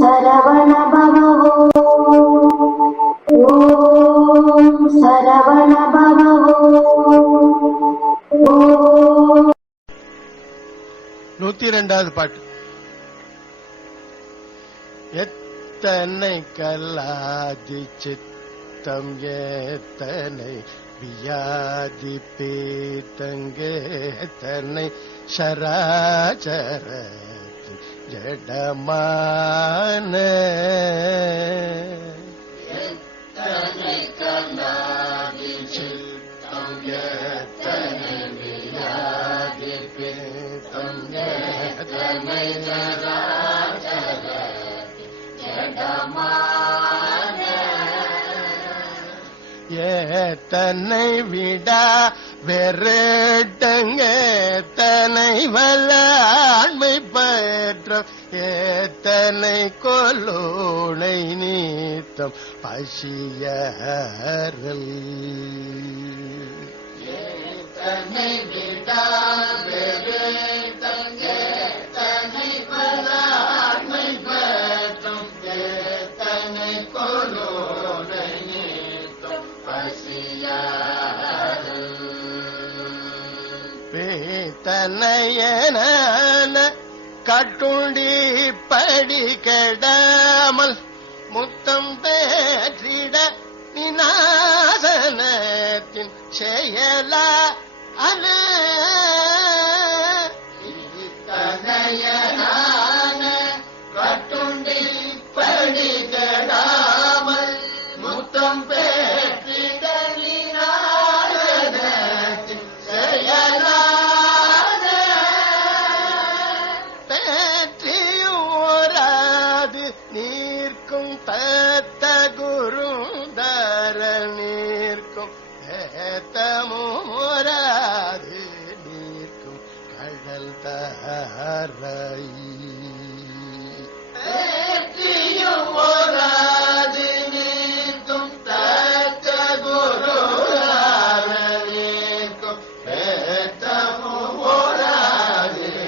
சரவண பவோ ஓம் சரவண பவோ. 102வது பாட்டு. எத்தனை கல்லாதி சித்தம் ஏத்தனை வியாதி பீத்தங்கேத்தனை சராச்சர ஜடமான எத்தனை கல்லாதி சித்தம் ஏத்தனை வியாதி பீத்தங்கேத்தனை சராச்சர ஜடமான ஏத்தனை விடா வெறட்டங்க ஏத்தனை வல்லாண்மை பற்ற ஏத்தனை கொல்லோனை நீத்தம் பசியறல் ஏத்தனை விடா வெறட்டங்க ஏத்தனை வல்லாண்மை பற்றும் ஏத்தனை கொல்லோனை நீத்தம் பசியறல் பேத்தனையன கட்டுண்டி படி கெடாமல் முத்தம் பேற்றிட நிநாசனத்தின் செயலா அல தனையனான கட்டுண்டி படி கெடாமல் முத்தம் பேற்றிட நிநாசனத்தின் செயலா நீர்க்கும் தத்த குருந்தர நீர்க்கும் ஏத்தமோராது நீர்க்கும் கடல் தாரை ஓராது நீர்க்கும் தத்த குருந்தர நீர்க்கும் ஏத்தமோராது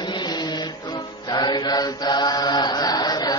நீர்க்கும் கடல் தாரை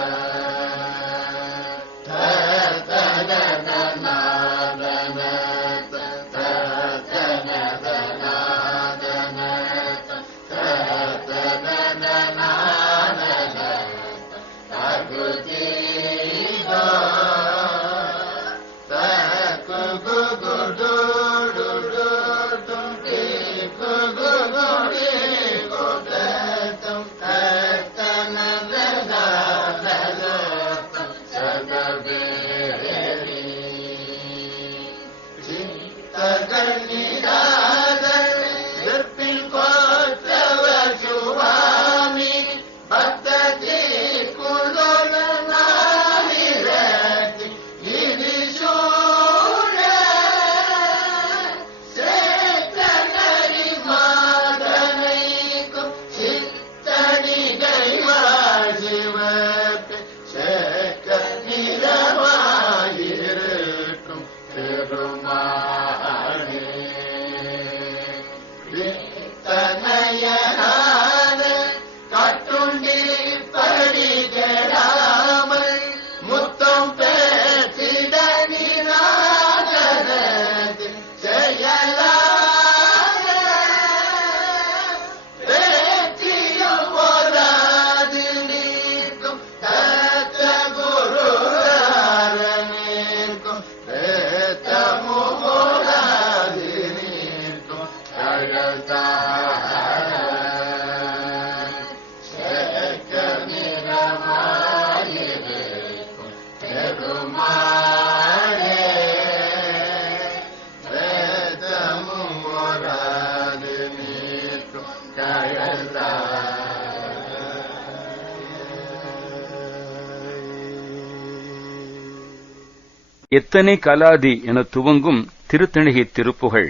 எத்தனை கலாதி என துவங்கும் திருத்தணிகை திருப்புகழ்.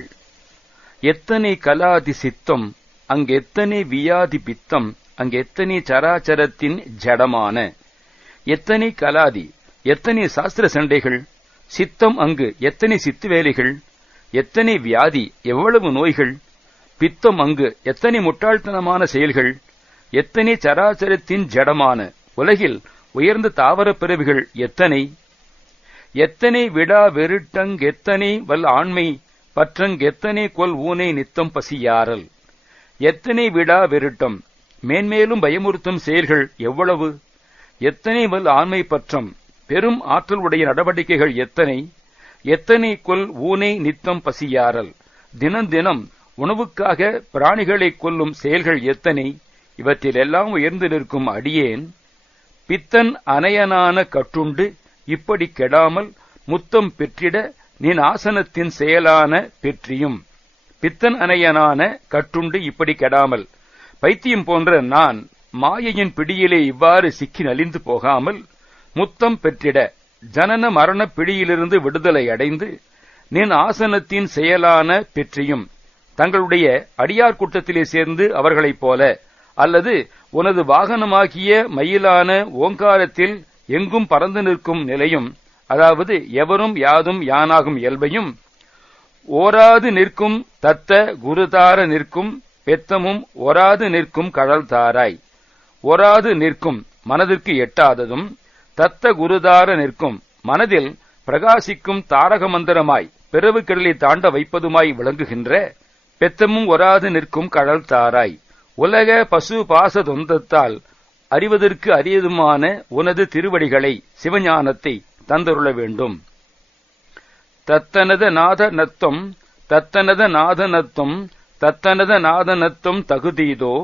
எத்தனை கலாதி சித்தம் அங்கெத்தனை வியாதி பித்தம் அங்கெத்தனை சராச்சரத்தின் ஜடமான. எத்தனை கலாதி எத்தனை சாஸ்திர சண்டைகள், சித்தம் அங்கு எத்தனை சித்து வேலைகள், எத்தனை வியாதி எவ்வளவு நோய்கள், பித்தம் அங்கு எத்தனை முட்டாள்தனமான செயல்கள், எத்தனை சராச்சரத்தின் ஜடமான. உலகில் உயர்ந்த தாவரப் பிறவிகள் எத்தனை! எத்தனை விடா வெருட்டங்கெத்தனை வல் ஆண்மை பற்றங்கெத்தனை கொல் ஊனை நித்தம் பசியாரல். எத்தனை விடா வெருட்டம், மேன்மேலும் பயமுறுத்தும் செயல்கள் எவ்வளவு! எத்தனை வல் ஆண்மை பற்றம், பெரும் ஆற்றல் உடைய நடவடிக்கைகள் எத்தனை! எத்தனை கொல் ஊனை நித்தம் பசியாரல், தினம் தினம் உணவுக்காக பிராணிகளை கொல்லும் செயல்கள் எத்தனை! இவற்றிலெல்லாம் உயர்ந்து நிற்கும் அடியேன் பித்தன் அனையனான கட்டுண்டு இப்படி கெடாமல் முத்தம் பெற்றிட நின் ஆசனத்தின் செயலான பெற்றியும். பித்தன் அனையனான கட்டுண்டு இப்படி கெடாமல், பைத்தியம் போன்ற நான் மாயையின் பிடியிலே இவ்வாறு சிக்கி நலிந்து போகாமல், முத்தம் பெற்றிட ஜனன மரண பிடியிலிருந்து விடுதலை அடைந்து நின் ஆசனத்தின் செயலான பெற்றியும், தங்களுடைய அடியார் கூட்டத்திலே சேர்ந்து அவர்களைப் போல, அல்லது உனது வாகனமாகிய மயிலான ஓங்காரத்தில் எங்கும் பறந்து நிற்கும் நிலையும், அதாவது எவரும் யாதும் யானாகும் இயல்பையும், ஓராது நிற்கும் தத்த குருதார நிற்கும் பெத்தமும் ஒராது நிற்கும் கடல் தாராய். ஒராது நிற்கும் மனதிற்கு எட்டாததும், தத்த குருதார நிற்கும் மனதில் பிரகாசிக்கும் தாரக மந்திரமாய் பிறவு கடலை தாண்ட வைப்பதுமாய் விளங்குகின்ற பெத்தமும் ஒராது நிற்கும் கடல் தாராய். உலக பசு பாச தொந்தத்தால் அறிவதற்கு அரியதுமான உனது திருவடிகளை சிவஞானத்தை தந்தருள வேண்டும். தத்தனத நாத நத்தம் தத்தனத நாத நத்தம் தத்தனத நாத நத்தம் தகுதீதோ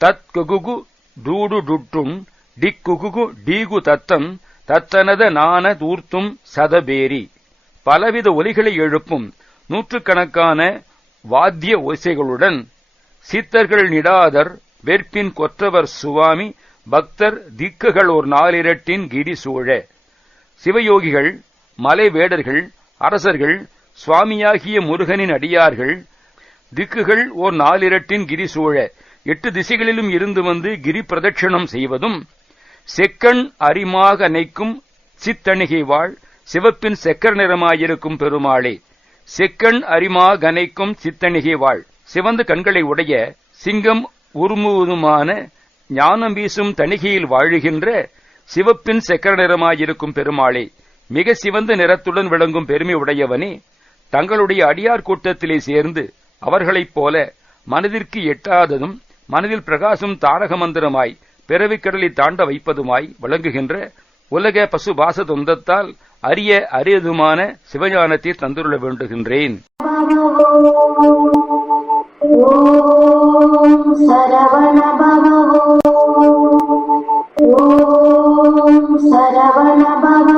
தத் குகுகு டூடு டுட்டும் டிக்குகு டீகு தத்தம் தத்தனத நான தூர்த்தும் சதபேரி. பலவித ஒலிகளை எழுப்பும் நூற்றுக்கணக்கான வாத்திய ஓசைகளுடன் சித்தர்கள் நிடாதர் வெற்பின் கொற்றவர் சுவாமி பக்தர் திக்குகள் ஒரு நாலிரட்டின் கிரி சூழ. சிவயோகிகள், மலை வேடர்கள், அரசர்கள், சுவாமியாகிய முருகனின் அடியார்கள், திக்குகள் ஓர் நாலிரட்டின் கிரி சூழ 8 திசைகளிலும் இருந்து வந்து கிரி பிரதட்சணம் செய்வதும், செக்கண் அரிமாக அணைக்கும் சித்தணிகை வாழ் சிவப்பின் செக்கர் நிறமாயிருக்கும் பெருமாளே. செக்கண் அரிமாக அணைக்கும் சித்தணிகை வாழ் சிவந்த கண்களை உடைய சிங்கம் உருமுவதுமான ஞானம் வீசும் தணிகையில் வாழுகின்ற சிவப்பின் செக்கர நிறமாயிருக்கும் பெருமாளே, மிக சிவந்த நிறத்துடன் விளங்கும் பெருமை உடையவனே, தங்களுடைய அடியார் கூட்டத்திலே சேர்ந்து அவர்களைப் போல மனதிற்கு எட்டாததும் மனதில் பிரகாசம் தாரக மந்திரமாய் பிறவிக்கடலை தாண்ட வைப்பதுமாய் விளங்குகின்ற உலக பசுபாச தொந்தத்தால் அரிய அரியதுமான சிவஞானத்தை தந்துள்ள வேண்டுகின்றேன். ஓம் சரவண பவ ஓம் சரவண பவ